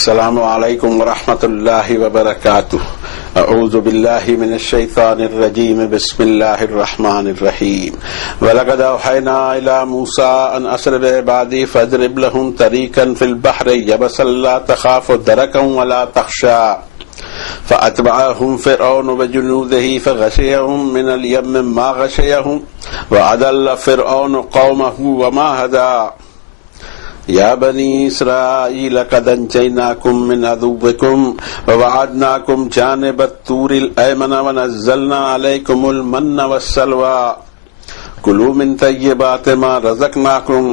السلام علیکم ورحمۃ اللہ وبرکاتہ. اعوذ باللہ من الشیطان الرجیم. بسم اللہ الرحمن الرحیم. وَلَقَدْ أَوْحَيْنَا إِلَى مُوسَىٰ أَنْ أَسْرِ بِعِبَادِي فَاضْرِبْ لَهُمْ طَرِيقًا فِي الْبَحْرِ يَبَسًا لَا تَخَافُ دَرَكًا وَلَا تَخْشَىٰ فَأَتْبَعَهُمْ فِرْعَوْنُ بِجُنُودِهِ فَغَشِيَهُمْ مِنَ الْيَمِّ مَا غَشِيَهُمْ وَأَضَلَّ فِرْعَوْنُ قَوْمَهُ وَمَا هَدَىٰ. یا بنی اسرائیل قد انجیناکم من عدوکم ووعدناکم جانب الطور الایمن ونزلنا علیکم المن والسلوى کلوا من طیبات ما رزقناکم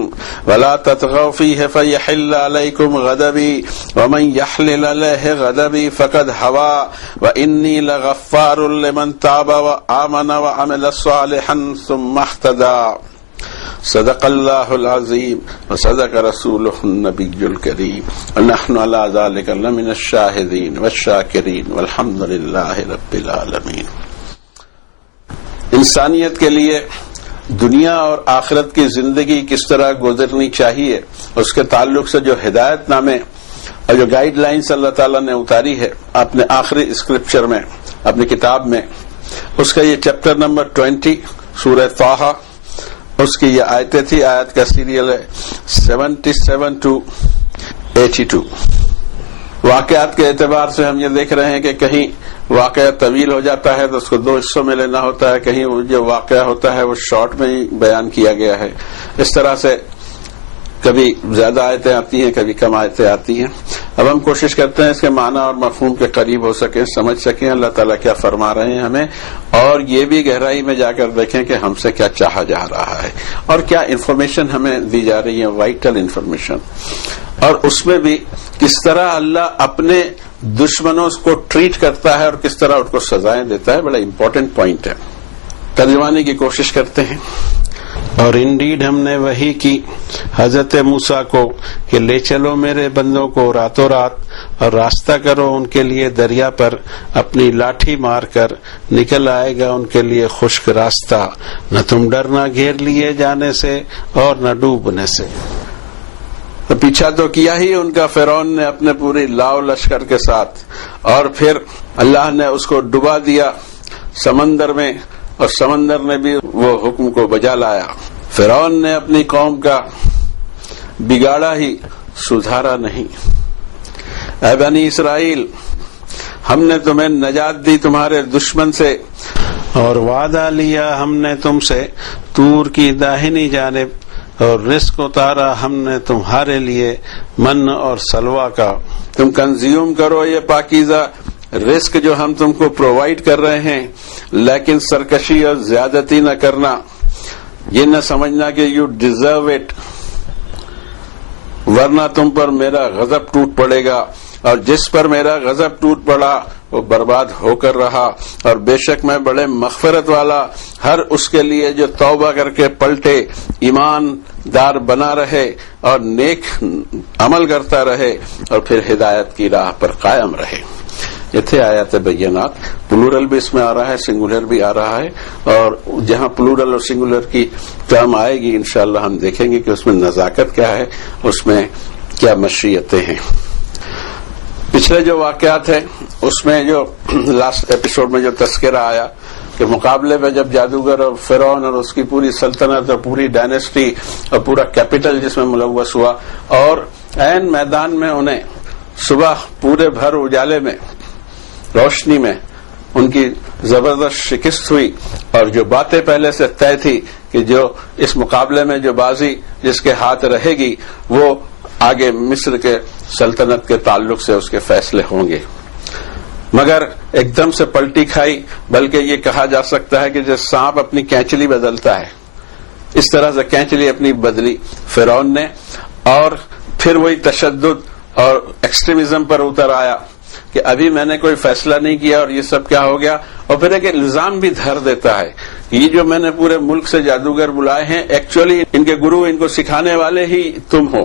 ولا تطغوا فیہ فیحل علیکم غضبی ومن یحلل علیہ غضبی فقد هوى وانی لغفار لمن تاب وآمن وعمل صالحا ثم اهتدى. صدق اللہ العظیم وصدق رسولہ النبی الکریم ونحن علی ذلک لمن الشاہدین والشاکرین والحمد للہ رب العالمین. انسانیت کے لیے دنیا اور آخرت کی زندگی کس طرح گزرنی چاہیے، اس کے تعلق سے جو ہدایت نامے اور جو گائیڈ لائنز اللہ تعالیٰ نے اتاری ہے اپنے آخری اسکرپچر میں، اپنی کتاب میں، اس کا یہ چیپٹر نمبر 20 سورہ طٰہٰ، اس کی یہ آیتیں تھی. آیت کا سیریل ہے 77 to 82. واقعات کے اعتبار سے ہم یہ دیکھ رہے ہیں کہ کہیں واقعہ طویل ہو جاتا ہے تو اس کو 2 حصوں میں لینا ہوتا ہے، کہیں جو واقعہ ہوتا ہے وہ شارٹ میں ہی بیان کیا گیا ہے. اس طرح سے کبھی زیادہ آیتیں آتی ہیں، کبھی کم آیتیں آتی ہیں. اب ہم کوشش کرتے ہیں اس کے معنی اور مفہوم کے قریب ہو سکیں، سمجھ سکیں اللہ تعالیٰ کیا فرما رہے ہیں ہمیں، اور یہ بھی گہرائی میں جا کر دیکھیں کہ ہم سے کیا چاہا جا رہا ہے اور کیا انفارمیشن ہمیں دی جا رہی ہے، وائٹل انفارمیشن، اور اس میں بھی کس طرح اللہ اپنے دشمنوں کو ٹریٹ کرتا ہے اور کس طرح ان کو سزائیں دیتا ہے. بڑا امپورٹنٹ پوائنٹ ہے. ترجمانے کی کوشش کرتے ہیں. اور انڈیڈ ہم نے وحی کی حضرت موسیٰ کو کہ لے چلو میرے بندوں کو راتوں رات اور راستہ کرو ان کے لیے دریا پر، اپنی لاٹھی مار کر نکل آئے گا ان کے لیے خشک راستہ، نہ تم ڈرنا گھیر لیے جانے سے اور نہ ڈوبنے سے. تو پیچھا تو کیا ہی ان کا فرعون نے اپنے پوری لاؤ لشکر کے ساتھ، اور پھر اللہ نے اس کو ڈبا دیا سمندر میں، اور سمندر نے بھی وہ حکم کو بجا لایا. فرعون نے اپنی قوم کا بگاڑا ہی سدھارا نہیں. اے بنی اسرائیل، ہم نے تمہیں نجات دی تمہارے دشمن سے، اور وعدہ لیا ہم نے تم سے طور کی داہنی جانب، اور رزق اتارا ہم نے تمہارے لیے من اور سلوہ کا. تم کنزیوم کرو یہ پاکیزہ رزق جو ہم تم کو پرووائڈ کر رہے ہیں، لیکن سرکشی اور زیادتی نہ کرنا. یہ نہ سمجھنا کہ یو ڈیزرو اٹ، ورنہ تم پر میرا غضب ٹوٹ پڑے گا، اور جس پر میرا غضب ٹوٹ پڑا وہ برباد ہو کر رہا. اور بے شک میں بڑے مغفرت والا ہر اس کے لیے جو توبہ کر کے پلٹے، ایمان دار بنا رہے اور نیک عمل کرتا رہے، اور پھر ہدایت کی راہ پر قائم رہے. یہ تھے آیات بینات. پلورل بھی اس میں آ رہا ہے، سنگولر بھی آ رہا ہے، اور جہاں پلورل اور سنگولر کی ٹرم آئے گی انشاءاللہ ہم دیکھیں گے کہ اس میں نزاکت کیا ہے، اس میں کیا مشیتیں ہیں. پچھلے جو واقعات ہیں اس میں جو لاسٹ ایپیسوڈ میں جو تذکرہ آیا کہ مقابلے میں جب جادوگر اور فرعون اور اس کی پوری سلطنت اور پوری ڈائنیسٹی اور پورا کیپٹل جس میں ملوث ہوا، اور عین میدان میں انہیں صبح پورے بھر اجالے میں، روشنی میں ان کی زبردست شکست ہوئی، اور جو باتیں پہلے سے طے تھی کہ جو اس مقابلے میں جو بازی جس کے ہاتھ رہے گی وہ آگے مصر کے سلطنت کے تعلق سے اس کے فیصلے ہوں گے، مگر ایک دم سے پلٹی کھائی. بلکہ یہ کہا جا سکتا ہے کہ جس سانپ اپنی کینچلی بدلتا ہے اس طرح سے کینچلی اپنی بدلی فرعون نے، اور پھر وہی تشدد اور ایکسٹریمزم پر اتر آیا کہ ابھی میں نے کوئی فیصلہ نہیں کیا اور یہ سب کیا ہو گیا. اور پھر ایک الزام بھی دھر دیتا ہے، یہ جو میں نے پورے ملک سے جادوگر بلائے ہیں ایکچولی ان کے گرو، ان کو سکھانے والے ہی تم ہو.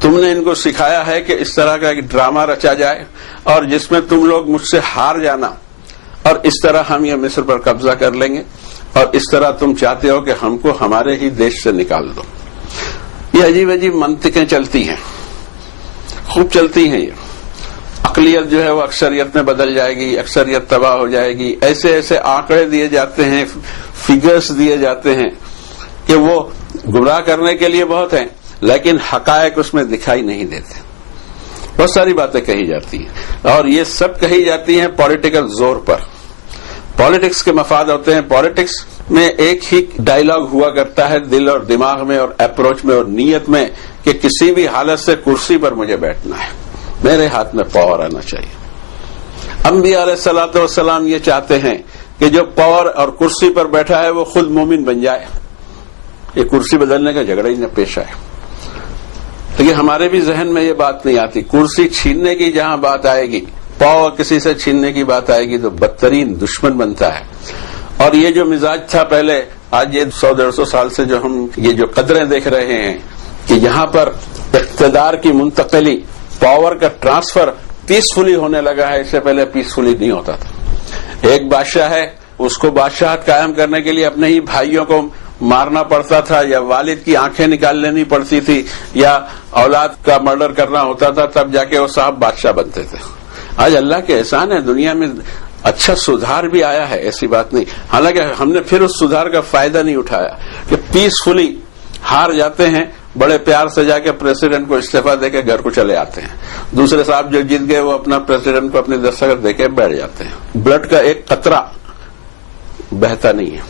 تم نے ان کو سکھایا ہے کہ اس طرح کا ایک ڈرامہ رچا جائے اور جس میں تم لوگ مجھ سے ہار جانا، اور اس طرح ہم یہ مصر پر قبضہ کر لیں گے، اور اس طرح تم چاہتے ہو کہ ہم کو ہمارے ہی دیش سے نکال دو. یہ عجیب عجیب منطقیں چلتی ہیں، خوب چلتی ہیں یہ. اقلیت جو ہے وہ اکثریت میں بدل جائے گی، اکثریت تباہ ہو جائے گی. ایسے ایسے آنکڑے دیے جاتے ہیں، فگرز دیے جاتے ہیں کہ وہ گمراہ کرنے کے لیے بہت ہیں، لیکن حقائق اس میں دکھائی نہیں دیتے. بہت ساری باتیں کہی جاتی ہیں اور یہ سب کہی جاتی ہیں پولیٹیکل زور پر. پالیٹکس کے مفاد ہوتے ہیں. پالیٹکس میں ایک ہی ڈائلاگ ہوا کرتا ہے دل اور دماغ میں اور اپروچ میں اور نیت میں کہ کسی بھی حالت سے کرسی پر مجھے بیٹھنا ہے، میرے ہاتھ میں پاور آنا چاہیے. انبیاء علیہ الصلوۃ والسلام یہ چاہتے ہیں کہ جو پاور اور کرسی پر بیٹھا ہے وہ خود مومن بن جائے، یہ کرسی بدلنے کا جھگڑا ہی نہ پیش آئے. لیکن ہمارے بھی ذہن میں یہ بات نہیں آتی. کرسی چھیننے کی جہاں بات آئے گی، پاور کسی سے چھیننے کی بات آئے گی تو بدترین دشمن بنتا ہے. اور یہ جو مزاج تھا پہلے، آج یہ 100-150 سال سے جو ہم یہ جو قدریں دیکھ رہے ہیں کہ یہاں پر اقتدار کی منتقلی، پاور کا ٹرانسفر پیسفلی ہونے لگا ہے. اس سے پہلے پیسفلی نہیں ہوتا تھا. ایک بادشاہ ہے، اس کو بادشاہت قائم کرنے کے لیے اپنے ہی بھائیوں کو مارنا پڑتا تھا، یا والد کی آنکھیں نکال لینی پڑتی تھی، یا اولاد کا مرڈر کرنا ہوتا تھا، تب جا کے وہ صاحب بادشاہ بنتے تھے. آج اللہ کے احسان ہے، دنیا میں اچھا سدھار بھی آیا ہے، ایسی بات نہیں. حالانکہ ہم نے پھر اس سدھار کا فائدہ نہیں اٹھایا کہ پیسفلی ہار جاتے ہیں، بڑے پیار سے جا کے پریزیڈنٹ کو استعفی دے کے گھر کو چلے آتے ہیں. دوسرے صاحب جو جیت گئے وہ اپنا پریزیڈنٹ کو اپنی دستخط دے کے بیٹھ جاتے ہیں. بلڈ کا ایک قطرہ بہتا نہیں ہے.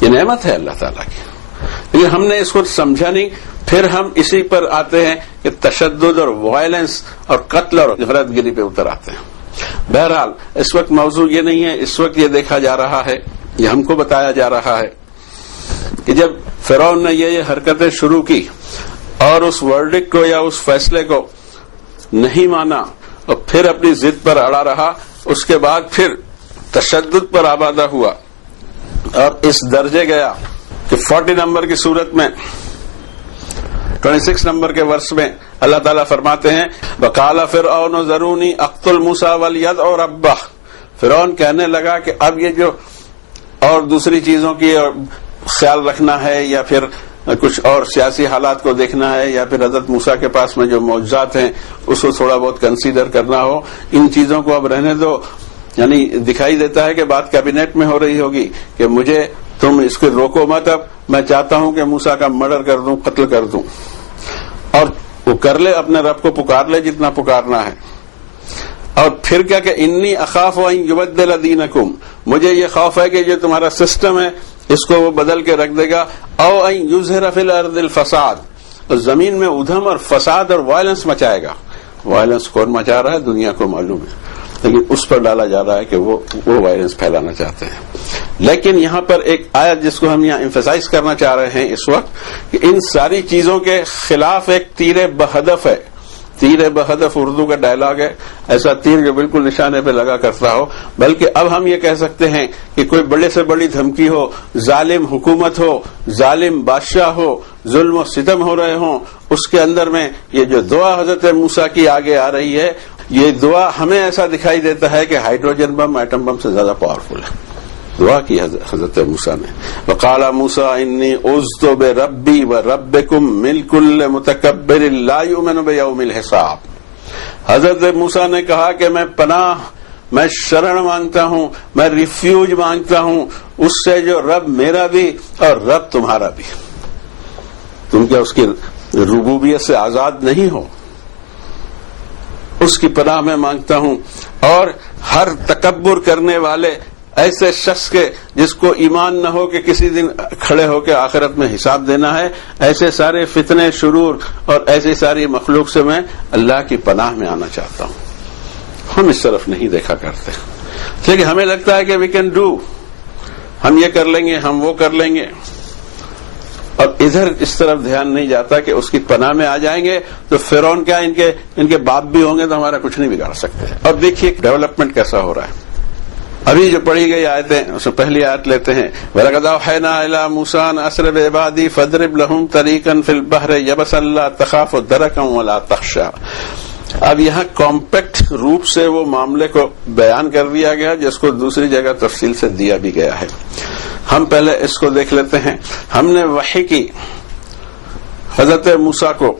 یہ نعمت ہے اللہ تعالیٰ کی، لیکن ہم نے اس کو سمجھا نہیں. پھر ہم اسی پر آتے ہیں کہ تشدد اور وائلنس اور قتل اور غرض گری پہ اتر آتے ہیں. بہرحال اس وقت موضوع یہ نہیں ہے. اس وقت یہ دیکھا جا رہا ہے، یہ ہم کو بتایا جا رہا ہے کہ جب فرعون نے یہ حرکتیں شروع کی اور اس ورڈکٹ کو یا اس فیصلے کو نہیں مانا اور پھر اپنی ضد پر اڑا رہا، اس کے بعد پھر تشدد پر آبادہ ہوا اور اس درجے گیا کہ 40 نمبر کی صورت میں 26 نمبر کے ورس میں اللہ تعالیٰ فرماتے ہیں وَقَالَ فِرْعَوْنُ ذَرُونِي أَقْتُلْ مُوسَىٰ وَلْيَدْعُ رَبَّهُ. فرعون کہنے لگا کہ اب یہ جو اور دوسری چیزوں کی خیال رکھنا ہے، یا پھر کچھ اور سیاسی حالات کو دیکھنا ہے، یا پھر حضرت موسیٰ کے پاس میں جو معجزات ہیں اس کو تھوڑا بہت کنسیڈر کرنا ہو، ان چیزوں کو اب رہنے دو. یعنی دکھائی دیتا ہے کہ بات کیبنٹ میں ہو رہی ہوگی کہ مجھے تم اس کو روکو مت، اب میں چاہتا ہوں کہ موسیٰ کا مرڈر کر دوں، قتل کر دوں. اور وہ کر لے، اپنے رب کو پکار لے جتنا پکارنا ہے. اور پھر کیا کہ انی اخاف ان یبدل دینکم، مجھے یہ خوف ہے کہ جو تمہارا سسٹم ہے اس کو وہ بدل کے رکھ دے گا. او ان یظہر فی الارض الفساد، اور زمین میں ادھم اور فساد اور وائلنس مچائے گا. وائلنس کون مچا رہا ہے دنیا کو معلوم ہے، لیکن اس پر ڈالا جا رہا ہے کہ وہ وائلنس پھیلانا چاہتے ہیں. لیکن یہاں پر ایک آیت جس کو ہم یہاں ایمفیسائز کرنا چاہ رہے ہیں اس وقت کہ ان ساری چیزوں کے خلاف ایک تیر بہدف ہے. تیر بہدف اردو کا ڈائلاگ ہے، ایسا تیر جو بالکل نشانے پہ لگا کرتا ہو. بلکہ اب ہم یہ کہہ سکتے ہیں کہ کوئی بڑے سے بڑی دھمکی ہو، ظالم حکومت ہو، ظالم بادشاہ ہو، ظلم و ستم ہو رہے ہوں، اس کے اندر میں یہ جو دعا حضرت موسیٰ کی آگے آ رہی ہے، یہ دعا ہمیں ایسا دکھائی دیتا ہے کہ ہائیڈروجن بم ایٹم بم سے زیادہ پاورفل ہے. دعا کی حضرت موسیٰ نے وقال موسیٰ انی عذت بربی وربکم من کل متکبر لا یؤمن بیوم الحساب. حضرت موسیٰ نے کہا کہ میں پناہ، میں شرن مانگتا ہوں، میں ریفیوج مانگتا ہوں اس سے جو رب میرا بھی اور رب تمہارا بھی. تم کیا اس کی ربوبیت سے آزاد نہیں ہو؟ اس کی پناہ میں مانگتا ہوں. اور ہر تکبر کرنے والے ایسے شخص کے جس کو ایمان نہ ہو کہ کسی دن کھڑے ہو کے آخرت میں حساب دینا ہے، ایسے سارے فتنے، شرور اور ایسی ساری مخلوق سے میں اللہ کی پناہ میں آنا چاہتا ہوں. ہم اس طرف نہیں دیکھا کرتے، لیکن ہمیں لگتا ہے کہ وی کین ڈو، ہم یہ کر لیں گے، ہم وہ کر لیں گے، اور ادھر اس طرف دھیان نہیں جاتا کہ اس کی پناہ میں آ جائیں گے تو فرعون کیا ان کے باپ بھی ہوں گے تو ہمارا کچھ نہیں بگاڑ سکتے. اور دیکھیے ڈیولپمنٹ کیسا ہو رہا ہے. ابھی جو پڑھی گئی آیتیں اس میں پہلی آیت لیتے ہیں وَلَقَدْ أَوْحَيْنَا إِلَىٰ مُوسَىٰ أَنْ أَسْرِ بِعِبَادِي فَاضْرِبْ لَهُمْ طَرِيقًا فِي الْبَحْرِ يَبَسًا لَا تَخَافُ دَرَكًا وَلَا تَخْشَىٰ. اب یہاں کمپیکٹ روپ سے وہ معاملے کو بیان کر دیا گیا جس کو دوسری جگہ تفصیل سے دیا بھی گیا ہے. ہم پہلے اس کو دیکھ لیتے ہیں. ہم نے وحی کی حضرت موسیٰ کو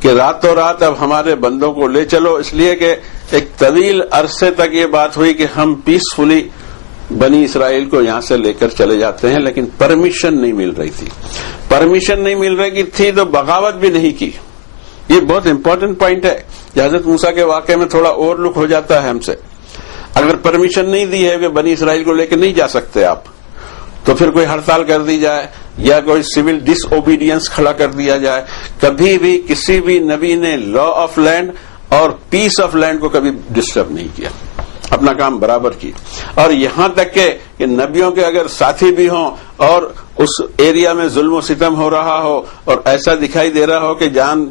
کہ راتوں رات اب ہمارے بندوں کو لے چلو، اس لیے کہ ایک طویل عرصے تک یہ بات ہوئی کہ ہم پیسفلی بنی اسرائیل کو یہاں سے لے کر چلے جاتے ہیں، لیکن پرمیشن نہیں مل رہی تھی. پرمیشن نہیں مل رہی تھی تو بغاوت بھی نہیں کی. یہ بہت امپورٹنٹ پوائنٹ ہے. حضرت موسیٰ کے واقعے میں تھوڑا اوور لک ہو جاتا ہے ہم سے. اگر پرمیشن نہیں دی ہے کہ بنی اسرائیل کو لے کے نہیں جا سکتے آپ، تو پھر کوئی ہڑتال کر دی جائے یا کوئی سول ڈس اوبیڈینس کھڑا کر دیا جائے. کبھی بھی کسی بھی نبی نے لا آف لینڈ اور پیس آف لینڈ کو کبھی ڈسٹرب نہیں کیا، اپنا کام برابر کی. اور یہاں تک کہ نبیوں کے اگر ساتھی بھی ہوں اور اس ایریا میں ظلم و ستم ہو رہا ہو اور ایسا دکھائی دے رہا ہو کہ جان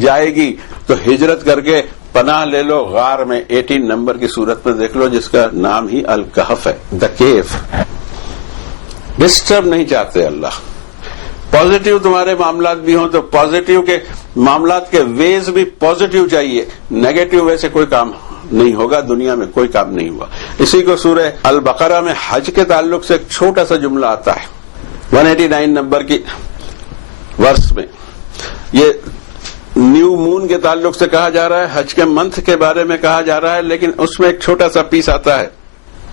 جائے گی، تو ہجرت کر کے پناہ لے لو غار میں. 18 نمبر کی صورت میں دیکھ لو جس کا نام ہی الکہف ہے، دا کیو. ڈسٹرب نہیں چاہتے اللہ. پازیٹو تمہارے معاملات بھی ہوں تو پازیٹو کے معاملات کے ویز بھی پازیٹو چاہیے. نیگیٹو وے سے کوئی کام نہیں ہوگا، دنیا میں کوئی کام نہیں ہوا. اسی کو سورہ البقرہ میں حج کے تعلق سے ایک چھوٹا سا جملہ آتا ہے 189 نمبر کی ورس میں. یہ نیو مون کے تعلق سے کہا جا رہا ہے، حج کے منتھ کے بارے میں کہا جا رہا ہے، لیکن اس میں ایک چھوٹا سا پیس آتا ہے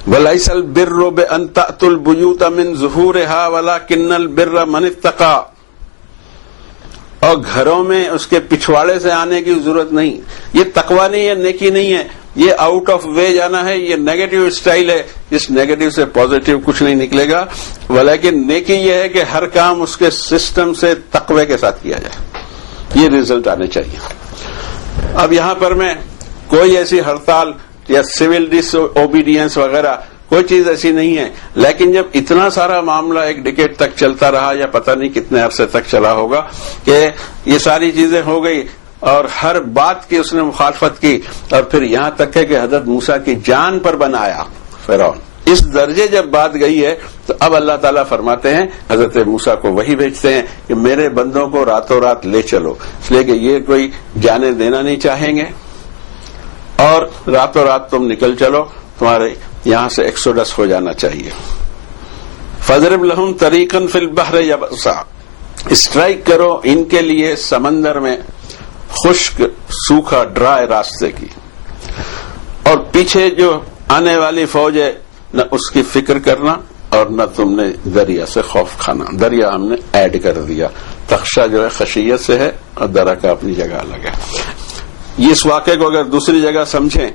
وَلَيْسَ الْبِرُّ بِأَن تَأْتُوا الْبُيُوتَ مِن ظُهُورِهَا وَلَكِنَّ الْبِرَّ مَنِ اتَّقَىٰ. اور گھروں میں اس کے پچھواڑے سے آنے کی ضرورت نہیں. یہ تقوی نہیں ہے، نیکی نہیں ہے، یہ آؤٹ آف وے جانا ہے. یہ نیگیٹو اسٹائل ہے. اس نیگیٹو سے پازیٹو کچھ نہیں نکلے گا. ولیکن نیکی یہ ہے کہ ہر کام اس کے سسٹم سے تقوی کے ساتھ کیا جائے. یہ ریزلٹ آنے چاہیے. اب یہاں پر میں کوئی ایسی ہڑتال یا سول ڈس اوبیڈینس وغیرہ کوئی چیز ایسی نہیں ہے، لیکن جب اتنا سارا معاملہ ایک ڈیکیڈ تک چلتا رہا یا پتہ نہیں کتنے عرصے تک چلا ہوگا کہ یہ ساری چیزیں ہو گئی اور ہر بات کی اس نے مخالفت کی، اور پھر یہاں تک ہے کہ حضرت موسیٰ کی جان پر بنایا فرعون. اس درجے جب بات گئی ہے تو اب اللہ تعالیٰ فرماتے ہیں حضرت موسیٰ کو وہی بھیجتے ہیں کہ میرے بندوں کو راتوں رات لے چلو، اس لیے کہ یہ کوئی جانے دینا نہیں چاہیں گے، اور راتوں رات تم نکل چلو، تمہارے یہاں سے ایکسوڈس ہو جانا چاہیے. فَاضْرِبْ لَهُمْ طَرِيقًا فِي الْبَحْرِ يَبَسًا. اسٹرائک کرو ان کے لیے سمندر میں خشک سوکھا ڈرائی راستے کی، اور پیچھے جو آنے والی فوج ہے نہ اس کی فکر کرنا اور نہ تم نے دریا سے خوف کھانا. دریا ہم نے ایڈ کر دیا. تخشا جو ہے خشیت سے ہے اور درا کا اپنی جگہ الگ ہے. اس واقعے کو اگر دوسری جگہ سمجھیں،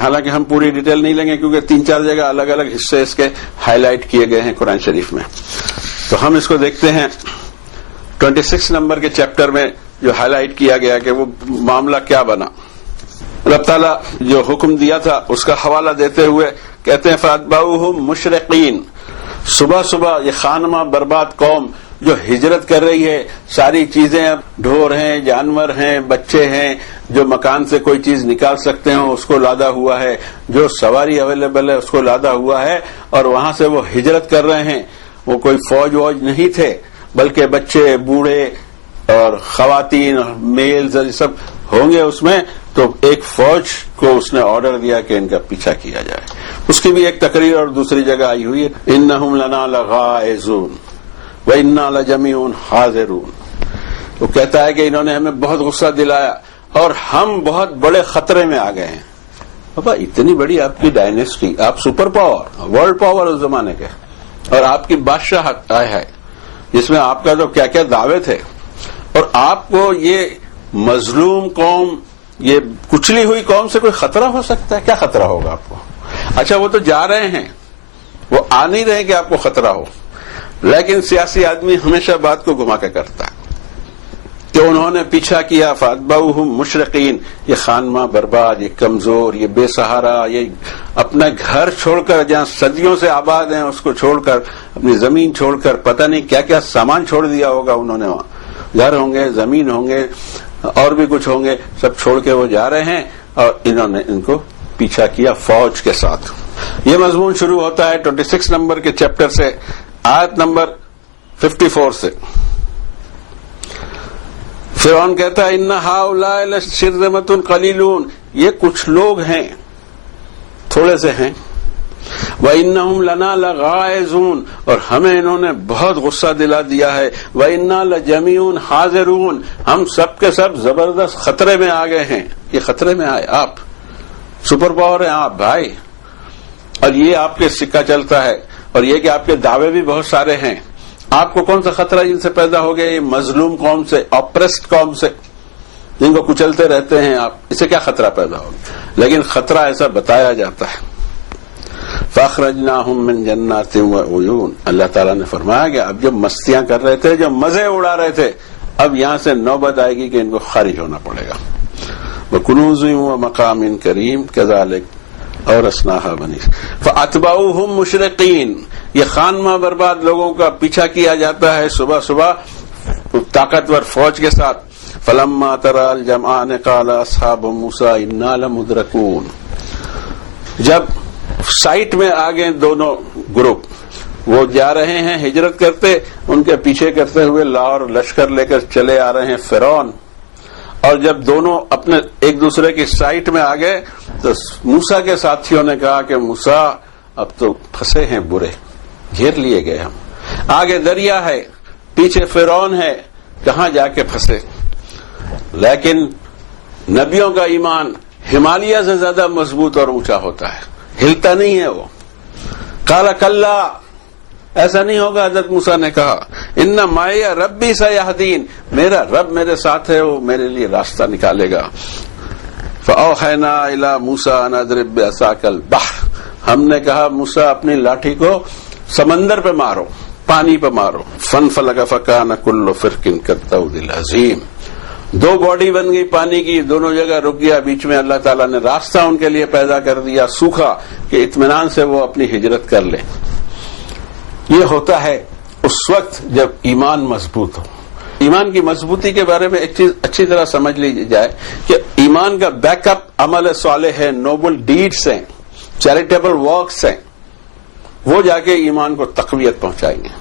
حالانکہ ہم پوری ڈیٹیل نہیں لیں گے کیونکہ 3-4 جگہ الگ الگ حصے اس کے ہائی لائٹ کیے گئے ہیں قرآن شریف میں، تو ہم اس کو دیکھتے ہیں 26 نمبر کے چیپٹر میں جو ہائی لائٹ کیا گیا کہ وہ معاملہ کیا بنا. رب تعالیٰ جو حکم دیا تھا اس کا حوالہ دیتے ہوئے کہتے ہیں فَأَتْبَعُوهُمْ مُشْرِقِينَ. صبح صبح یہ خانمہ برباد قوم جو ہجرت کر رہی ہے، ساری چیزیں ڈھور ہیں، جانور ہیں، بچے ہیں، جو مکان سے کوئی چیز نکال سکتے ہیں اس کو لادا ہوا ہے، جو سواری اویلیبل ہے اس کو لادا ہوا ہے، اور وہاں سے وہ ہجرت کر رہے ہیں. وہ کوئی فوج ووج نہیں تھے بلکہ بچے، بوڑھے اور خواتین اور میلز سب ہوں گے اس میں. تو ایک فوج کو اس نے آرڈر دیا کہ ان کا پیچھا کیا جائے. اس کی بھی ایک تقریر اور دوسری جگہ آئی ہوئی ہے انہم لنا لغائزون وَإِنَّا لَجَمِيعٌ حَاذِرُونَ. وہ کہتا ہے کہ انہوں نے ہمیں بہت غصہ دلایا اور ہم بہت بڑے خطرے میں آ گئے ہیں. بابا اتنی بڑی آپ کی ڈائنیسٹی، آپ سپر پاور، ورلڈ پاور اس زمانے کے، اور آپ کی بادشاہت ہے جس میں آپ کا تو کیا کیا دعوے تھے، اور آپ کو یہ مظلوم قوم، یہ کچلی ہوئی قوم سے کوئی خطرہ ہو سکتا ہے؟ کیا خطرہ ہوگا آپ کو؟ اچھا وہ تو جا رہے ہیں، وہ آ نہیں رہے کہ آپ کو خطرہ ہو، لیکن سیاسی آدمی ہمیشہ بات کو گھما کے کرتا ہے کہ انہوں نے پیچھا کیا. فَأَتْبَعُوهُمْ مُشْرِقِينَ. یہ خانمہ برباد، یہ کمزور، یہ بے سہارا، یہ اپنا گھر چھوڑ کر جہاں صدیوں سے آباد ہیں اس کو چھوڑ کر، اپنی زمین چھوڑ کر، پتہ نہیں کیا کیا سامان چھوڑ دیا ہوگا انہوں نے وہاں، گھر ہوں گے، زمین ہوں گے، اور بھی کچھ ہوں گے، سب چھوڑ کے وہ جا رہے ہیں، اور انہوں نے ان کو پیچھا کیا فوج کے ساتھ. یہ مضمون شروع ہوتا ہے 26 نمبر کے چیپٹر سے، آیت نمبر 54 سے. فرعون کہتا ہے ان ہؤلاء لشرذمۃ قلیلون. یہ کچھ لوگ ہیں، تھوڑے سے ہیں. وَإِنَّهُمْ لَنَا لَغَائِظُونَ. اور ہمیں انہوں نے بہت غصہ دلا دیا ہے. وَإِنَّا لَجَمِيعٌ حَاذِرُونَ. ہم سب کے سب زبردست خطرے میں آ گئے ہیں. یہ خطرے میں آئے آپ، سپر پاور ہیں آپ بھائی، اور یہ آپ کے سکہ چلتا ہے، اور یہ کہ آپ کے دعوے بھی بہت سارے ہیں. آپ کو کون سا خطرہ جن سے پیدا ہو گیا؟ یہ مظلوم قوم سے، اپریسڈ قوم سے، جن کو کچلتے رہتے ہیں آپ، اسے کیا خطرہ پیدا ہوگا؟ لیکن خطرہ ایسا بتایا جاتا ہے. فَأَخْرَجْنَاهُمْ مِنْ جَنَّاتٍ وَعُيُونٍ، اللہ تعالیٰ نے فرمایا کہ اب جب مستیاں کر رہے تھے، جب مزے اڑا رہے تھے، اب یہاں سے نوبت آئے گی کہ ان کو خارج ہونا پڑے گا. وَكُنُوزٍ وَمَقَامٍ كَرِيمٍ كَذَلِكَ أَوْرَثْنَاهَا بَنِي فَأَتْبَعُوهُمْ مُشْرِقِينَ. یہ خانمہ برباد لوگوں کا پیچھا کیا جاتا ہے صبح صبح طاقتور فوج کے ساتھ. فَلَمَّا تَرَى الْجَمْعَانِ قَالَ أَصْحَابُ مُوسَىٰ إِنَّا لَمُدْرَكُونَ. جب سائٹ میں آ گئے دونوں گروپ، وہ جا رہے ہیں ہجرت کرتے، ان کے پیچھے کرتے ہوئے لاہور لشکر لے کر چلے آ رہے ہیں فرعون. اور جب دونوں اپنے ایک دوسرے کی سائٹ میں آ گئے تو موسیٰ کے ساتھیوں نے کہا کہ موسیٰ اب تو پھنسے ہیں، برے گھیر لیے گئے، ہم آگے دریا ہے، پیچھے فرعون ہے، کہاں جا کے پھنسے. لیکن نبیوں کا ایمان ہمالیہ سے زیادہ مضبوط اور اونچا ہوتا ہے، ہلتا نہیں ہے وہ. قال کلا، ایسا نہیں ہوگا. حضرت موسیٰ نے کہا ان معی ربی سیہدین، میرا رب میرے ساتھ ہے، وہ میرے لیے راستہ نکالے گا. فاوحینا الی موسیٰ ان اضرب بعصاک البحر، ہم نے کہا موسیٰ اپنی لاٹھی کو سمندر پہ مارو، پانی پہ مارو. فانفلق فکان کل فرق کالطود العظیم، دو باڈی بن گئی پانی کی، دونوں جگہ رک گیا. بیچ میں اللہ تعالیٰ نے راستہ ان کے لیے پیدا کر دیا سوکھا، کہ اطمینان سے وہ اپنی ہجرت کر لیں. یہ ہوتا ہے اس وقت جب ایمان مضبوط ہو. ایمان کی مضبوطی کے بارے میں ایک چیز اچھی طرح سمجھ لی جائے کہ ایمان کا بیک اپ عمل صالح ہے، نوبل ڈیڈز ہیں، چیریٹیبل ورکس ہیں، وہ جا کے ایمان کو تقویت پہنچائیں گے.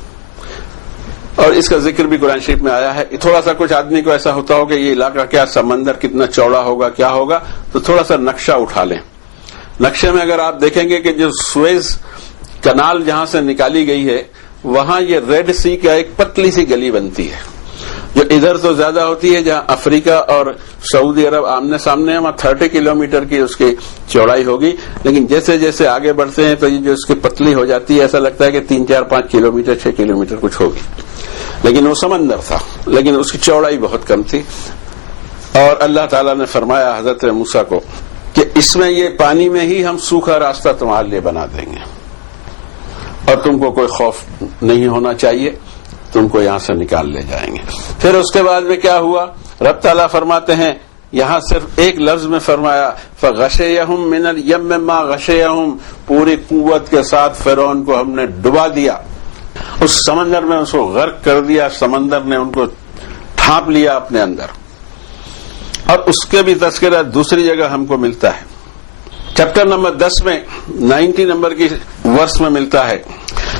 اور اس کا ذکر بھی قرآن شریف میں آیا ہے. تھوڑا سا کچھ آدمی کو ایسا ہوتا ہو کہ یہ علاقہ کیا، سمندر کتنا چوڑا ہوگا، کیا ہوگا، تو تھوڑا سا نقشہ اٹھا لیں. نقشے میں اگر آپ دیکھیں گے کہ جو سویز کنال جہاں سے نکالی گئی ہے، وہاں یہ ریڈ سی کا ایک پتلی سی گلی بنتی ہے، جو ادھر تو زیادہ ہوتی ہے، جہاں افریقہ اور سعودی عرب آمنے سامنے ہیں، وہاں 30 کلومیٹر کی اس کی چوڑائی ہوگی. لیکن جیسے جیسے آگے بڑھتے ہیں تو یہ جو اس کی پتلی ہو جاتی ہے، ایسا لگتا ہے کہ 3 4 5 کلومیٹر 6 کلومیٹر کچھ ہوگی. لیکن وہ سمندر تھا، لیکن اس کی چوڑائی بہت کم تھی. اور اللہ تعالیٰ نے فرمایا حضرت موسیٰ کو کہ اس میں یہ پانی میں ہی ہم سوکھا راستہ تمہارے لیے بنا دیں گے، اور تم کو کوئی خوف نہیں ہونا چاہیے، تم کو یہاں سے نکال لے جائیں گے. پھر اس کے بعد میں کیا ہوا؟ رب تعالیٰ فرماتے ہیں، یہاں صرف ایک لفظ میں فرمایا فغشیہم من الیم ما غشیہم، پوری قوت کے ساتھ فرعون کو ہم نے ڈبا دیا، اس سمندر میں اس کو غرق کر دیا، سمندر نے ان کو ڈھانپ لیا اپنے اندر. اور اس کے بھی تذکرہ دوسری جگہ ہم کو ملتا ہے، چیپٹر نمبر 10 میں 90 نمبر کی ورس میں ملتا ہے.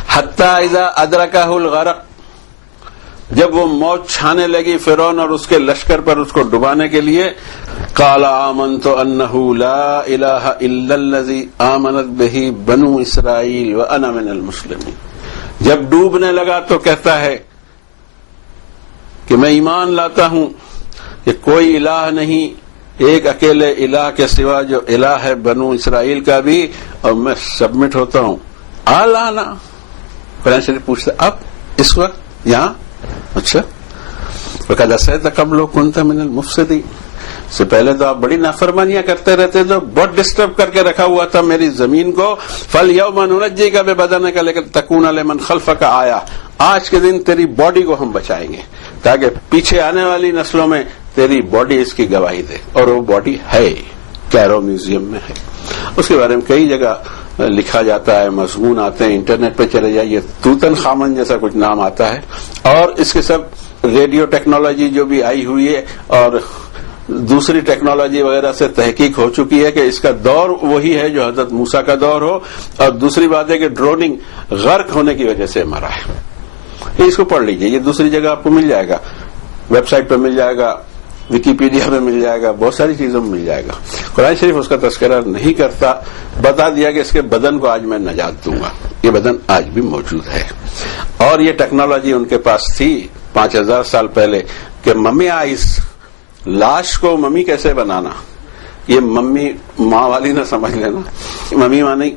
حتی اذا ادرکہ الغرق، جب وہ موت چھانے لگی فرعون اور اس کے لشکر پر اس کو ڈبانے کے لیے، قال آمنت انہ لا الہ الا الذی آمنت بہ بنو اسرائیل وانا من المسلمین. جب ڈوبنے لگا تو کہتا ہے کہ میں ایمان لاتا ہوں کہ کوئی الہ نہیں ایک اکیلے الہ کے سوا جو الہ ہے بنو اسرائیل کا بھی، اور میں سبمٹ ہوتا ہوں. آلانا، قرآن شریف پوچھتا اب اس وقت یہاں، اچھا وقد عصیت قبل وکنت من المفسدین، سے پہلے تو آپ بڑی نافرمانیاں کرتے رہتے تھے، بہت ڈسٹرب کر کے رکھا ہوا تھا میری زمین کو. فَالْيَوْمَ نُنَجِّيكَ بِبَدَنِكَ لِتَكُونَ لِمَنْ خَلْفَكَ آیَةً، آج کے دن تیری باڈی کو ہم بچائیں گے تاکہ پیچھے آنے والی نسلوں میں تیری باڈی اس کی گواہی دے. اور وہ باڈی ہے، کیرو میوزیم میں ہے. اس کے بارے میں کئی جگہ لکھا جاتا ہے، مضمون آتے ہیں، انٹرنیٹ پہ چلے جائیے، توتن خامن جیسا کچھ نام آتا ہے. اور اس کے سب ریڈیو ٹیکنالوجی جو بھی آئی ہوئی ہے اور دوسری ٹیکنالوجی وغیرہ سے تحقیق ہو چکی ہے کہ اس کا دور وہی ہے جو حضرت موسیٰ کا دور ہو. اور دوسری بات ہے کہ ڈروننگ غرق ہونے کی وجہ سے مرا ہے. اس کو پڑھ لیجئے، یہ دوسری جگہ آپ کو مل جائے گا، ویب سائٹ پہ مل جائے گا، ویکیپیڈیا میں مل جائے گا، بہت ساری چیزوں میں مل جائے گا. قرآن شریف اس کا تذکرہ نہیں کرتا، بتا دیا کہ اس کے بدن کو آج میں نجات دوں گا. یہ بدن آج بھی موجود ہے. اور یہ ٹیکنالوجی ان کے پاس تھی 5000 سال پہلے کہ ممی آئس، لاش کو ممی کیسے بنانا، یہ ممی ماں والی نہ سمجھ لینا، ممی ماں نہیں،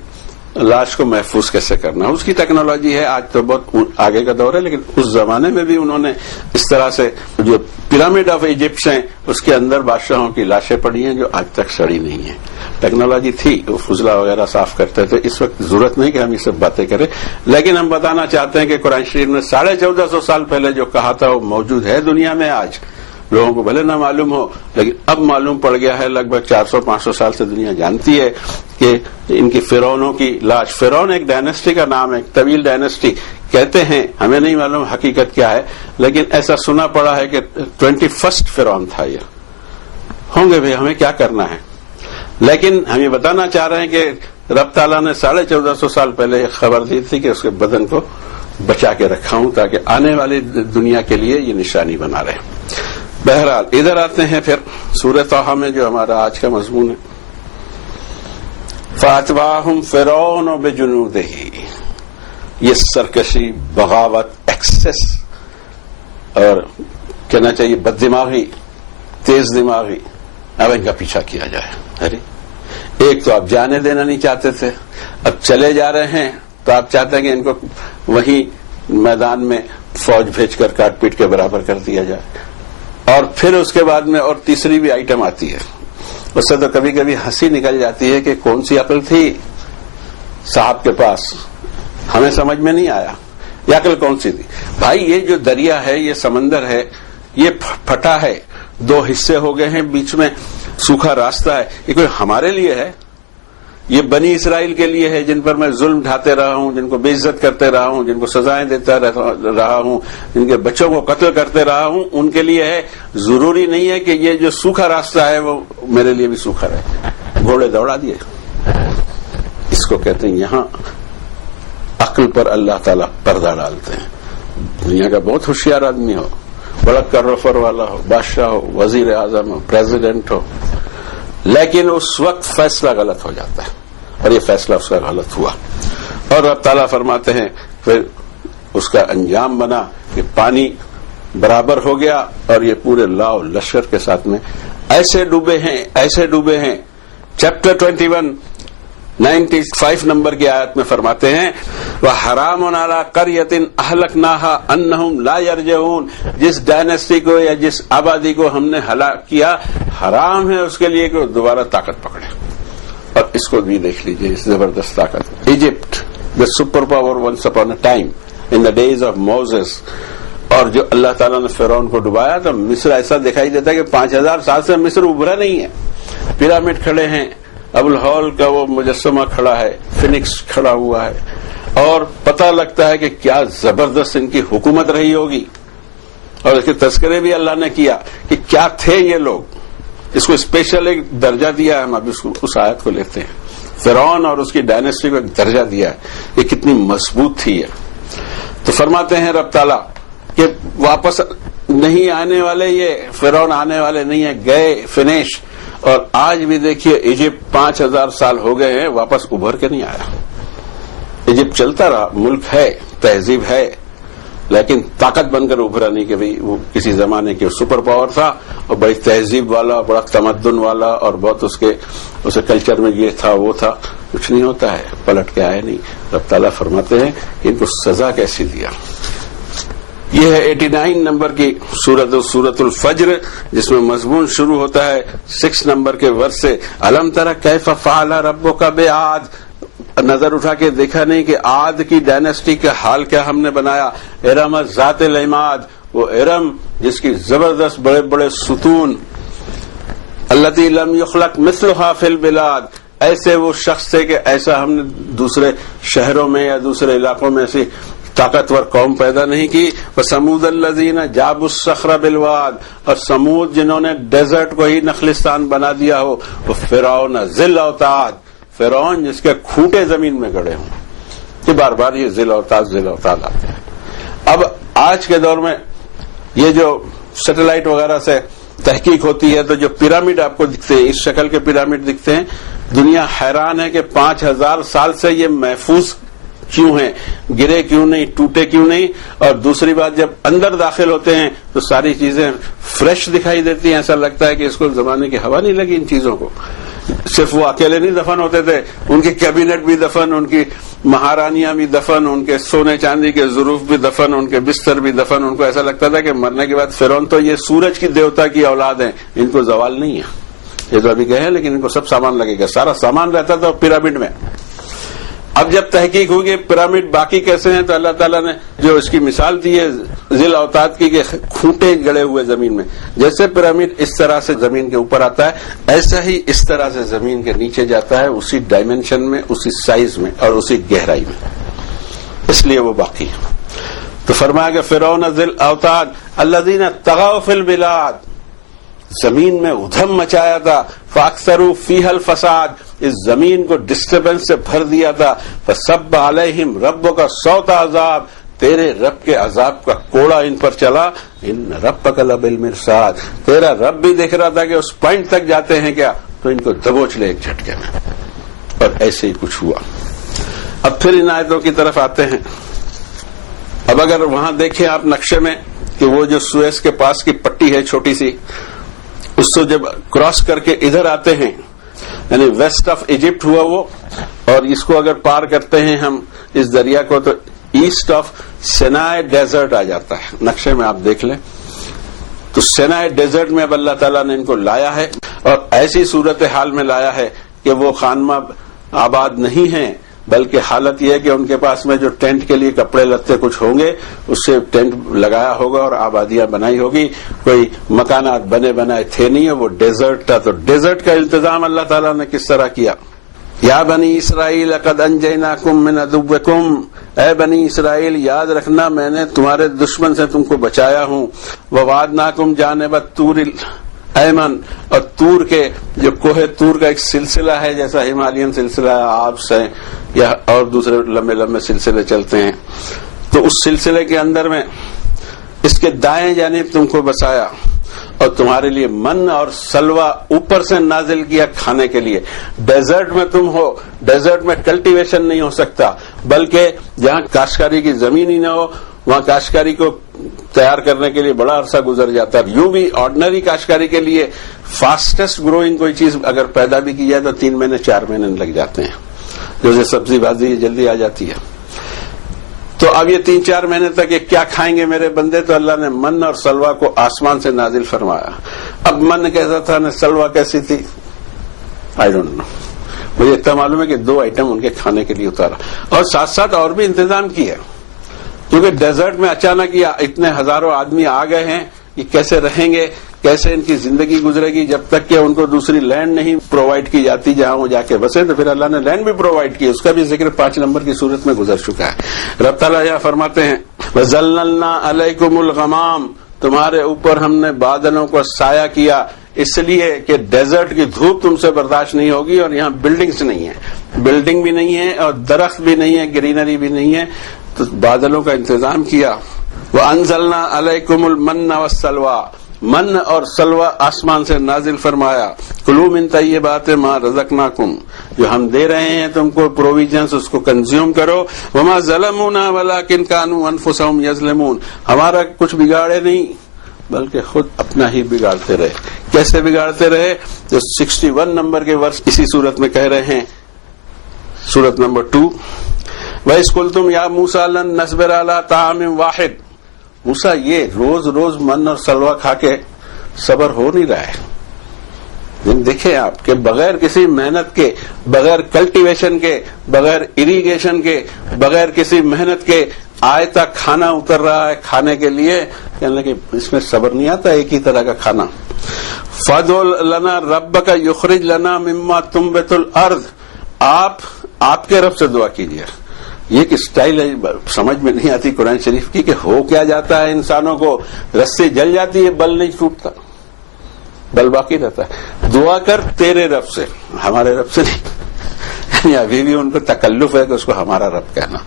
لاش کو محفوظ کیسے کرنا، اس کی ٹیکنالوجی ہے، آج تو بہت آگے کا دور ہے، لیکن اس زمانے میں بھی انہوں نے اس طرح سے جو پیرامڈ آف ایجپٹ ہیں اس کے اندر بادشاہوں کی لاشیں پڑی ہیں جو آج تک سڑی نہیں ہیں. ٹیکنالوجی تھی، وہ فضلہ وغیرہ صاف کرتے تھے، اس وقت ضرورت نہیں کہ ہم یہ سب باتیں کریں، لیکن ہم بتانا چاہتے ہیں کہ قرآن شریف نے 1450 سال پہلے جو کہا تھا وہ موجود ہے دنیا میں. آج لوگوں کو بھلے نہ معلوم ہو، لیکن اب معلوم پڑ گیا ہے. لگ بھگ 400-500 سال سے دنیا جانتی ہے کہ ان کی فرعونوں کی لاش، فرعون ایک ڈائنیسٹی کا نام ہے، ایک طویل ڈائنیسٹی کہتے ہیں، ہمیں نہیں معلوم حقیقت کیا ہے، لیکن ایسا سنا پڑا ہے کہ 21 فرعون تھا. یہ ہوں گے بھی، ہمیں کیا کرنا ہے. لیکن ہم یہ بتانا چاہ رہے ہیں کہ رب تعالیٰ نے 1450 سال پہلے ایک خبر دی تھی کہ اس کے بدن کو بچا کے رکھا ہوں تاکہ آنے والی دنیا کے لیے یہ نشانی بنا رہے. بہرحال ادھر آتے ہیں پھر سورہ طٰہٰ میں جو ہمارا آج کا مضمون ہے. فَأَتْبَعَهُمْ فِرْعَوْنُ بِجُنُودِهِ، یہ سرکشی، بغاوت، ایکسس اور کہنا چاہیے بد دماغی، تیز دماغی، اب ان کا پیچھا کیا جائے. ارے ایک تو آپ جانے دینا نہیں چاہتے تھے، اب چلے جا رہے ہیں تو آپ چاہتے ہیں کہ ان کو وہیں میدان میں فوج بھیج کر کاٹ پیٹ کے برابر کر دیا جائے. اور پھر اس کے بعد میں اور تیسری بھی آئٹم آتی ہے، اس سے تو کبھی کبھی ہنسی نکل جاتی ہے کہ کون سی عقل تھی صاحب کے پاس، ہمیں سمجھ میں نہیں آیا. یہ عقل کون سی تھی بھائی؟ یہ جو دریا ہے، یہ سمندر ہے، یہ پھٹا ہے، 2 حصے ہو گئے ہیں، بیچ میں سوکھا راستہ ہے. یہ کوئی ہمارے لیے ہے؟ یہ بنی اسرائیل کے لیے ہے، جن پر میں ظلم ڈھاتے رہا ہوں، جن کو بے عزت کرتے رہا ہوں، جن کو سزائیں دیتا رہا ہوں، جن کے بچوں کو قتل کرتے رہا ہوں، ان کے لیے ہے. ضروری نہیں ہے کہ یہ جو سوکھا راستہ ہے وہ میرے لیے بھی سوکھا رہے. گھوڑے دوڑا دیے. اس کو کہتے ہیں یہاں عقل پر اللہ تعالیٰ پردہ ڈالتے ہیں. دنیا کا بہت ہوشیار آدمی ہو، بڑا کرفر والا ہو، بادشاہ ہو، وزیر اعظم ہو، پریزیڈنٹ ہو، لیکن اس وقت فیصلہ غلط ہو جاتا ہے، اور یہ فیصلہ اس کا غلط ہوا. اور رب تعالیٰ فرماتے ہیں پھر اس کا انجام بنا کہ پانی برابر ہو گیا، اور یہ پورے لاؤ لشکر کے ساتھ میں ایسے ڈوبے ہیں. چیپٹر 21 95 نمبر کی آیت میں فرماتے ہیں وَحَرَامٌ عَلَىٰ قَرْيَةٍ أَهْلَكْنَاهَا أَنَّهُمْ لَا يَرْجِعُونَ، جس ڈائنیسٹی کو یا جس آبادی کو ہم نے ہلاک کیا، حرام ہے اس کے لیے کہ وہ دوبارہ طاقت پکڑے. اور اس کو بھی دیکھ لیجئے، اس زبردست طاقت. Egypt the super power once upon a time in the days of Moses، اور جو اللہ تعالیٰ نے فرعون کو ڈبایا تو مصر ایسا دکھائی دیتا ہے کہ 5000 سال سے مصر ابھرا نہیں ہے. پیرامڈ کھڑے ہیں، ابو الہول کا وہ مجسمہ کھڑا ہے، فینکس کھڑا ہوا ہے، اور پتہ لگتا ہے کہ کیا زبردست ان کی حکومت رہی ہوگی. اور اس کے تذکرے بھی اللہ نے کیا کہ کیا تھے یہ لوگ. اس کو اسپیشل ایک درجہ دیا ہے. ہم اب اس آیت کو لیتے ہیں، فرعون اور اس کی ڈائنیسٹی کو ایک درجہ دیا ہے، یہ کتنی مضبوط تھی. تو فرماتے ہیں رب تعالیٰ کہ واپس نہیں آنے والے، یہ فرعون آنے والے نہیں ہیں، گئے فنش. اور آج بھی دیکھیے ایجپٹ 5000 سال ہو گئے ہیں، واپس ابھر کے نہیں آیا. ایجپٹ چلتا رہا، ملک ہے، تہذیب ہے، لیکن طاقت بن کر ابھرا نہیں کہ بھئی وہ کسی زمانے کے سپر پاور تھا اور بڑی تہذیب والا، بڑا تمدن والا، اور بہت اسے کلچر میں یہ تھا وہ تھا. کچھ نہیں ہوتا ہے، پلٹ کے آئے نہیں. رب تعالیٰ فرماتے ہیں کہ ان کو سزا کیسی دیا. یہ ہے 89 نمبر کی سورۃ الفجر، جس میں مضمون شروع ہوتا ہے 6 نمبر کے ورس سے الم تر کیف فعل ربک بعاد. نظر اٹھا کے دیکھا نہیں کہ عاد کی ڈائنیسٹی کا حال کیا ہم نے بنایا. ارم ذات العماد، وہ ارم جس کی زبردست بڑے بڑے ستون، التی لم یخلق مثلها فی البلاد، ایسے وہ شخص تھے کہ ایسا ہم نے دوسرے شہروں میں یا دوسرے علاقوں میں ایسی طاقتور قوم پیدا نہیں کی. وَثَمُودَ الَّذِينَ جَابُوا الصَّخْرَ بِالْوَادِ، اور سمود جنہوں نے ڈیزرٹ کو ہی نخلستان بنا دیا ہو. وَفِرْعَوْنَ ذِی الْأَوْتَادِ، فرعون جس کے کھوٹے زمین میں گڑے ہوں. کہ بار بار یہ ذی الأوتاد آتے ہیں. اب آج کے دور میں یہ جو سیٹلائٹ وغیرہ سے تحقیق ہوتی ہے تو جو پیرامڈ آپ کو دکھتے ہیں، اس شکل کے پیرامڈ دکھتے ہیں، دنیا حیران ہے کہ 5000 سال سے یہ محفوظ کیوں ہیں، گرے کیوں نہیں، ٹوٹے کیوں نہیں. اور دوسری بات، جب اندر داخل ہوتے ہیں تو ساری چیزیں فریش دکھائی دیتی ہیں، ایسا لگتا ہے کہ اس کو زمانے کی ہوا نہیں لگی ان چیزوں کو. صرف وہ اکیلے نہیں دفن ہوتے تھے، ان کے کیبنٹ بھی دفن، ان کی مہارانیاں بھی دفن، ان کے سونے چاندی کے ظروف بھی دفن، ان کے بستر بھی دفن. ان کو ایسا لگتا تھا کہ مرنے کے بعد فرعون تو یہ سورج کی دیوتا کی اولاد ہیں، ان کو زوال نہیں ہے. یہ تو ابھی کہے لیکن ان کو سب سامان لگے گا. سارا سامان رہتا تھا پیرامڈ میں. اب جب تحقیق ہوگی پیرامڈ باقی کیسے ہیں تو اللہ تعالیٰ نے جو اس کی مثال دی ہے ذیل اوتاد کی کہ کھوٹے گڑے ہوئے زمین میں، جیسے پیرامڈ اس طرح سے زمین کے اوپر آتا ہے ایسا ہی اس طرح سے زمین کے نیچے جاتا ہے، اسی ڈائمنشن میں، اسی سائز میں اور اسی گہرائی میں، اس لیے وہ باقی ہے. تو فرمایا کہ فرعون ذیل اوتاد الذین طغوا فی البلاد، زمین میں ادھم مچایا تھا، فاکثروا فیہا الفساد، اس زمین کو ڈسٹربنس سے بھر دیا تھا. فصب علیہم ربک صوت عذاب، تیرے رب کے عذاب کا کوڑا ان پر چلا. ان ربک لبالمرصاد، تیرا رب بھی دیکھ رہا تھا کہ اس پوائنٹ تک جاتے ہیں کیا، تو ان کو دبوچ لے ایک جھٹکے میں. اور ایسے ہی کچھ ہوا. اب پھر ان آیتوں کی طرف آتے ہیں. اب اگر وہاں دیکھیں آپ نقشے میں کہ وہ جو سویس کے پاس کی پٹی ہے چھوٹی سی، اس کو جب کراس کر کے ادھر آتے ہیں، یعنی ویسٹ آف ایجپٹ ہوا وہ، اور اس کو اگر پار کرتے ہیں ہم اس دریا کو تو ایسٹ آف سینائے ڈیزرٹ آ جاتا ہے. نقشے میں آپ دیکھ لیں تو سینائے ڈیزرٹ میں اب اللہ تعالیٰ نے ان کو لایا ہے، اور ایسی صورتحال میں لایا ہے کہ وہ خانمہ آباد نہیں ہیں، بلکہ حالت یہ ہے کہ ان کے پاس میں جو ٹینٹ کے لیے کپڑے لتے کچھ ہوں گے اس سے ٹینٹ لگایا ہوگا اور آبادیاں بنائی ہوگی. کوئی مکانات بنے بنائے تھے نہیں، وہ ڈیزرٹ تھا. تو ڈیزرٹ کا انتظام اللہ تعالیٰ نے کس طرح کیا. یا بنی اسرائیل قد انجیناکم من عدوکم، اے بنی اسرائیل یاد رکھنا میں نے تمہارے دشمن سے تم کو بچایا ہوں. ووعدناکم جانب الطور ایمن، اور طور کے جو کوہ طور کا ایک سلسلہ ہے جیسا ہمالین سلسلہ آپس ہے یا اور دوسرے لمبے لمبے سلسلے چلتے ہیں، تو اس سلسلے کے اندر میں اس کے دائیں جانب تم کو بسایا اور تمہارے لیے من اور سلوہ اوپر سے نازل کیا کھانے کے لیے. ڈیزرٹ میں تم ہو، ڈیزرٹ میں کلٹیویشن نہیں ہو سکتا، بلکہ جہاں کاشتکاری کی زمین ہی نہ ہو وہاں کاشتکاری کو تیار کرنے کے لیے بڑا عرصہ گزر جاتا ہے. یوں بھی آرڈنری کاشتکاری کے لیے فاسٹسٹ گروئنگ کوئی چیز اگر پیدا بھی کی جائے تو 3 مہینے 4 مہینے لگ جاتے ہیں. جیسے سبزی بازی جلدی آ جاتی ہے. تو اب یہ 3-4 مہینے تک یہ کیا کھائیں گے میرے بندے؟ تو اللہ نے من اور سلوہ کو آسمان سے نازل فرمایا. اب من کیسا تھا نہ سلوہ کیسی تھی، آئی ڈونٹ نو. مجھے اتنا معلوم ہے کہ 2 آئٹم ان کے کھانے کے لیے اتارا، اور ساتھ ساتھ اور بھی انتظام کیا، کیونکہ ڈیزرٹ میں اچانک یہ اتنے ہزاروں آدمی آ گئے ہیں، یہ کیسے رہیں گے، کیسے ان کی زندگی گزرے گی جب تک کہ ان کو دوسری لینڈ نہیں پرووائڈ کی جاتی جہاں وہ جا کے بسے. تو پھر اللہ نے لینڈ بھی پرووائڈ کی، اس کا بھی ذکر 5 نمبر کی صورت میں گزر چکا ہے. رب تعالیٰ یہ فرماتے ہیں وَظَلَّلْنَا عَلَيْكُمُ الْغَمَامَ، تمہارے اوپر ہم نے بادلوں کو سایہ کیا، اس لیے کہ ڈیزرٹ کی دھوپ تم سے برداشت نہیں ہوگی، اور یہاں بلڈنگز نہیں ہیں، بلڈنگ بھی نہیں ہے اور درخت بھی نہیں ہے، گرینری بھی نہیں ہے، تو بادلوں کا انتظام کیا. وَأَنزَلْنَا عَلَيْكُمُ الْمَنَّ وَالسَّلْوَىٰ، من اور سلوہ آسمان سے نازل فرمایا. کلوا من طیبات ما رزقناکم، جو ہم دے رہے ہیں تم کو پروویژنز اس کو کنزیوم کرو. وما ظلمونا ولکن کانوا انفسهم یظلمون، ہمارا کچھ بگاڑے نہیں بلکہ خود اپنا ہی بگاڑتے رہے. کیسے بگاڑتے رہے؟ جو 61 نمبر کے ورس اسی صورت میں کہہ رہے ہیں، صورت نمبر 2. وَإِذْ قُلْتُمْ يَا مُوسَىٰ لَن نَّصْبِرَ عَلَىٰ طَعَامٍ وَاحِدٍ، موسیٰ یہ روز روز من اور سلوہ کھا کے صبر ہو نہیں رہا ہے. دیکھیں آپ کہ بغیر کسی محنت کے، بغیر کلٹیویشن کے، بغیر اریگیشن کے، بغیر کسی محنت کے آیتا کھانا اتر رہا ہے کھانے کے لیے. کہنے لگے اس میں صبر نہیں آتا ایک ہی طرح کا کھانا. فَادْعُ لَنَا رَبَّكَ يُخْرِجْ لَنَا مِمَّا تُنبِتُ الْأَرْضِ، آپ کے رب سے دعا کیجیے. یہ کہ سٹائل سمجھ میں نہیں آتی قرآن شریف کی کہ ہو کیا جاتا ہے انسانوں کو، رسی جل جاتی ہے بل نہیں ٹوٹتا، بل باقی رہتا ہے. دعا کر تیرے رب سے، ہمارے رب سے نہیں. ابھی بھی ان کو تکلف ہے کہ اس کو ہمارا رب کہنا.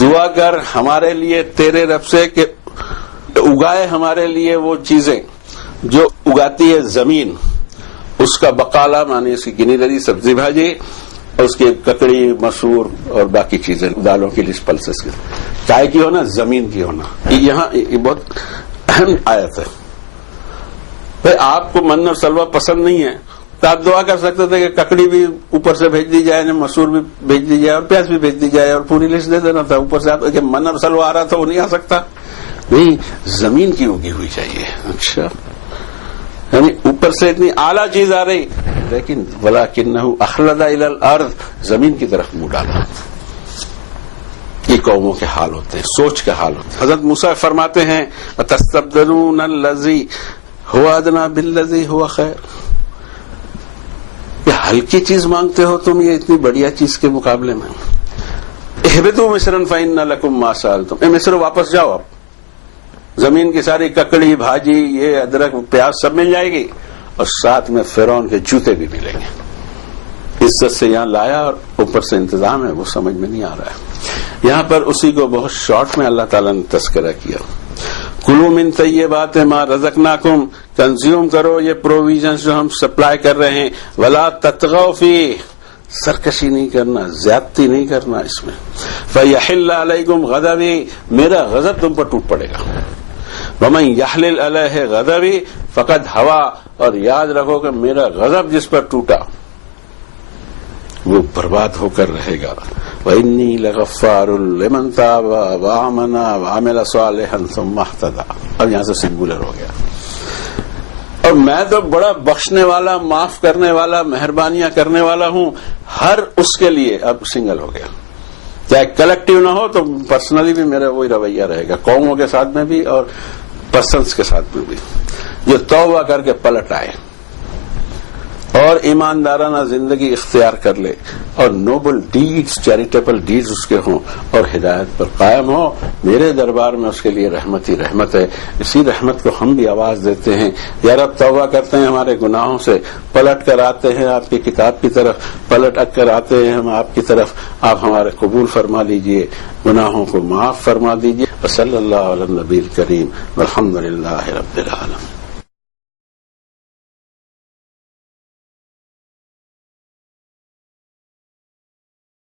دعا کر ہمارے لیے تیرے رب سے کہ اگائے ہمارے لیے وہ چیزیں جو اگاتی ہے زمین، اس کا بقالہ معنی اس کی گنی سبزی بھاجی، اس کی ککڑی مسور اور باقی چیزیں، دالوں کی لسٹ پلسز کی، چائے کی ہونا، زمین کی ہونا. یہاں یہ بہت اہم آیت ہے. بھائی آپ کو من اور سلوہ پسند نہیں ہے تو آپ دعا کر سکتے تھے کہ ککڑی بھی اوپر سے بھیج دی جائے، مسور بھی بھیج دی جائے اور پیاز بھی بھیج دی جائے اور پوری لسٹ دے دینا تھا. اوپر سے آپ کہ من اور سلوا آ رہا تھا وہ نہیں آ سکتا، نہیں زمین کی اگی ہوئی چاہیے. اچھا یعنی اوپر سے اتنی اعلیٰ چیز آ رہی لیکن وَلَٰكِنَّهُ أَخْلَدَ إِلَى الْأَرْضِ، زمین کی طرف منہ ڈالا. یہ قوموں کے حال ہوتے ہیں، سوچ کے حال ہوتے ہیں. حضرت موسیٰ فرماتے ہیں وَتَسْتَبْدِلُونَ الَّذِي هُوَ أَدْنَىٰ بِالَّذِي هُوَ خَيْرٌ، یہ ہلکی چیز مانگتے ہو تم یہ اتنی بڑھیا چیز کے مقابلے میں. اهْبِطُوا مِصْرًا فَإِنَّ لَكُم مَّا سَأَلْتُمْ، مصر واپس جاؤ، اب زمین کی ساری ککڑی بھاجی یہ ادرک پیاز سب مل جائے گی اور ساتھ میں فرعون کے جوتے بھی ملیں گے. عزت سے یہاں لایا اور اوپر سے انتظام ہے وہ سمجھ میں نہیں آ رہا ہے. یہاں پر اسی کو بہت شارٹ میں اللہ تعالیٰ نے تذکرہ کیا. کلوا من طیبات ما رزقناکم، کنزیوم کرو یہ پروویژنز جو ہم سپلائی کر رہے ہیں. ولا تطغوا فیہ، سرکشی نہیں کرنا، زیادتی نہیں کرنا اس میں. فیحل علیکم غضبی، میرا غضب تم پر ٹوٹ پڑے گا. ومن یحلل علیہ غضبی فقد ہوا، اور یاد رکھو کہ میرا غضب جس پر ٹوٹا وہ برباد ہو کر رہے گا. وَإِنِّي لَغَفَّارٌ لِمَن تَابَ وَآمَنَ وَعَمِلَ صَالِحًا ثُمَّ اهْتَدَىٰ. اب یہاں سے سنگولر ہو گیا. اور میں تو بڑا بخشنے والا، معاف کرنے والا، مہربانیاں کرنے والا ہوں ہر اس کے لیے. اب سنگل ہو گیا، چاہے کلیکٹیو نہ ہو تو پرسنلی بھی میرا وہی رویہ رہے گا، قوموں کے ساتھ میں بھی اور پرسنس کے ساتھ میں بھی. جو توبہ کر کے پلٹ آئے اور ایماندارانہ زندگی اختیار کر لے اور نوبل ڈیڈز، چیریٹیبل ڈیڈز اس کے ہوں اور ہدایت پر قائم ہو، میرے دربار میں اس کے لیے رحمت ہی رحمت ہے. اسی رحمت کو ہم بھی آواز دیتے ہیں. یا رب توبہ کرتے ہیں ہمارے گناہوں سے، پلٹ کر آتے ہیں آپ کی کتاب کی طرف، پلٹ کر آتے ہیں ہم آپ کی طرف. آپ ہمارے قبول فرما لیجئے، گناہوں کو معاف فرما دیجئے. وصلی اللہ علی النبی الکریم والحمد للہ رب العالمین.